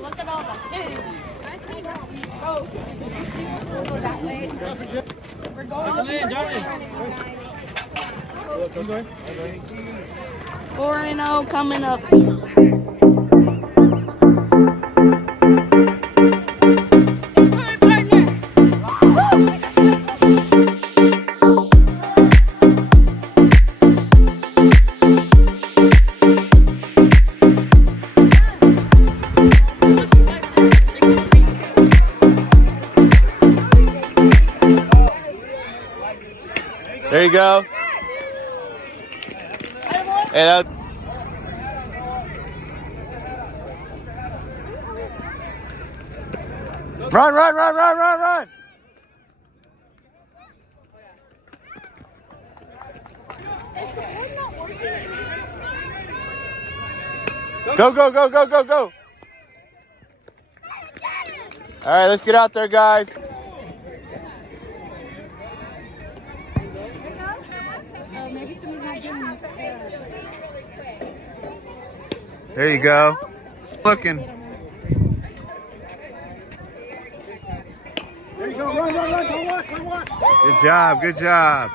look at all the food. Oh, we'll go that way. We're going 4-0 coming up. There you go. Hey, that. Run, run, run, run, run, run. Go, go, go, go, go, go. All right, let's get out there, guys. Maybe somebody's not getting it. There you go. Looking. There you go. Run, run, run. Don't watch, don't watch. Good job, good job.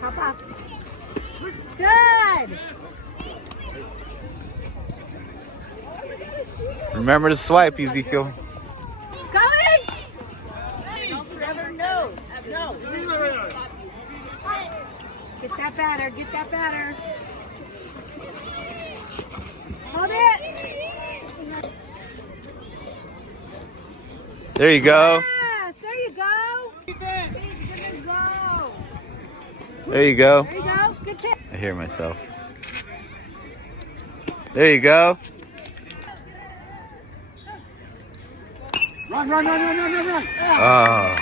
Hop off. Good. Remember to swipe, Ezekiel. Going. Trevor, no. No. Get that batter. Get that batter. Hold it. There you go. Yes, there you go. There you go. There you go. There you go. Good pitch. I hear myself. There you go. Run, run, run, run, run, run, run. Oh.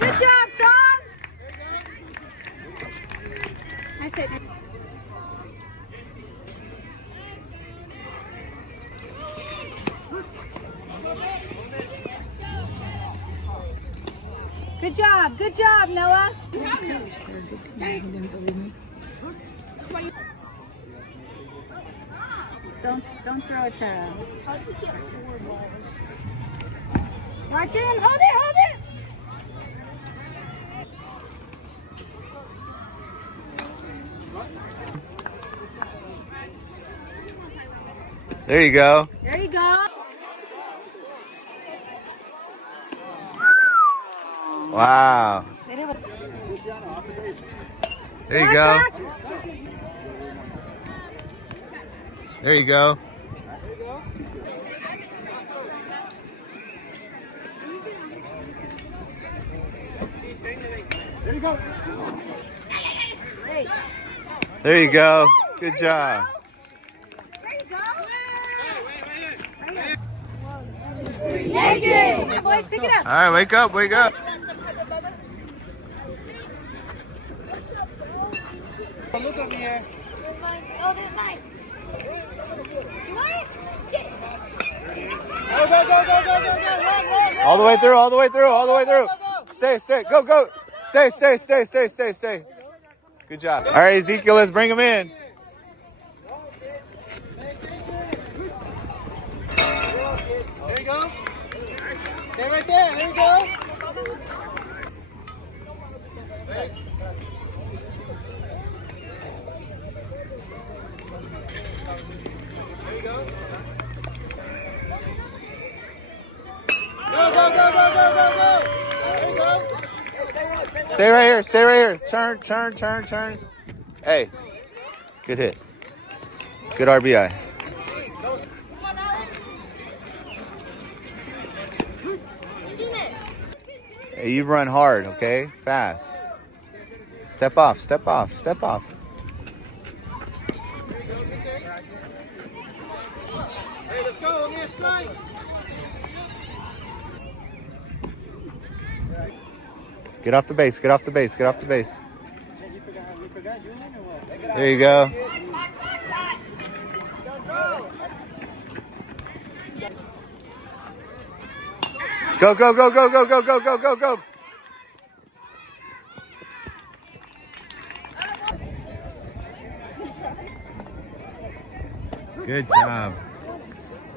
Good job, son. I said. Good job, Noah. Don't throw it to him. Watch him. Hold it, hold it. There you go. There you go. Wow. There you go. There you go. There you go. There you go. Good job. There you go. Yankees! Boys, pick it up. All right, wake up, wake up. Look at me here. Hold it, Mike. What? Go, go, go, go, go, go, go. Run, run. All the way through, all the way through, all the way through. Stay, stay, go, go. Stay, stay, stay, stay, stay, stay. Good job. All right, Ezekiel, let's bring him in. There you go. Stay right there. There you go. There you go. Go, go, go, go, go, go, go. There you go. Stay right here, stay right here. Turn, turn, turn, turn. Hey, good hit. Good RBI. Hey, you run hard, okay? Fast. Step off, step off, step off. Hey, let's go. Give me a strike. Get off the base, get off the base, get off the base. There you go. Go, go, go, go, go, go, go, go, go, go. Good job.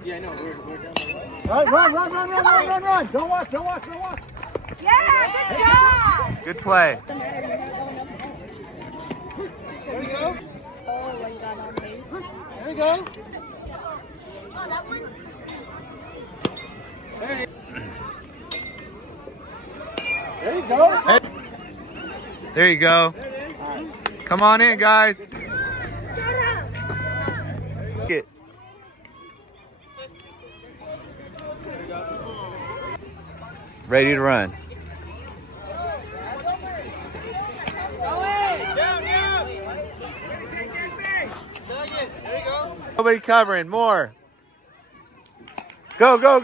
Yeah, I know. We're down the way. All right, run. Don't watch. Yeah, good job. Good play. There we go. Oh, one got on base. There we go. Oh, that one? Hey. There you go. Hey. There you go. Come on in, guys. Get. Ready to run. Down. There you go. Nobody covering. More. Go. Go.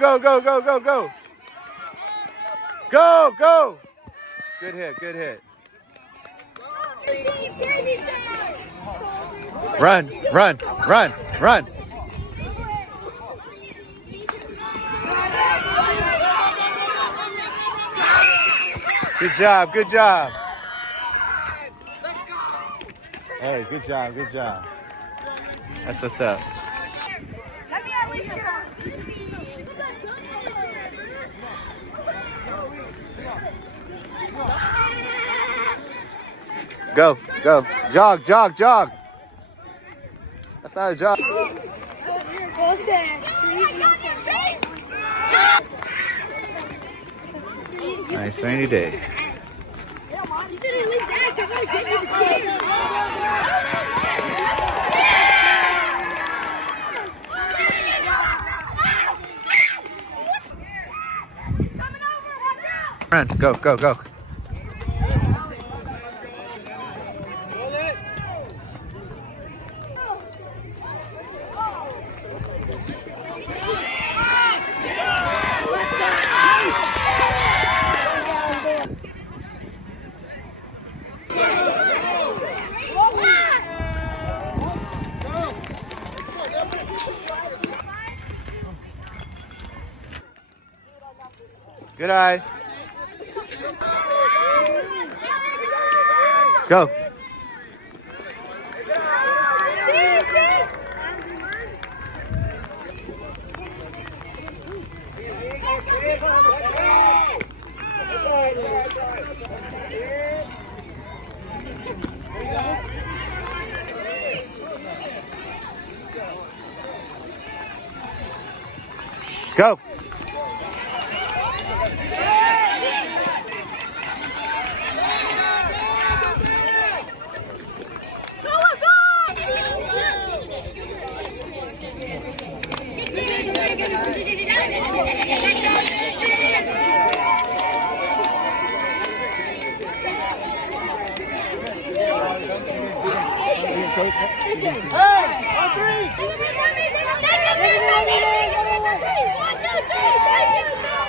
Good hit. Run. Good job. Hey, good job. That's what's up. Let me at least Go. Jog. That's not a jog. Nice rainy day. Run, go. Good eye. Go. Go. Hey, on three. 1, 2, 3, thank you.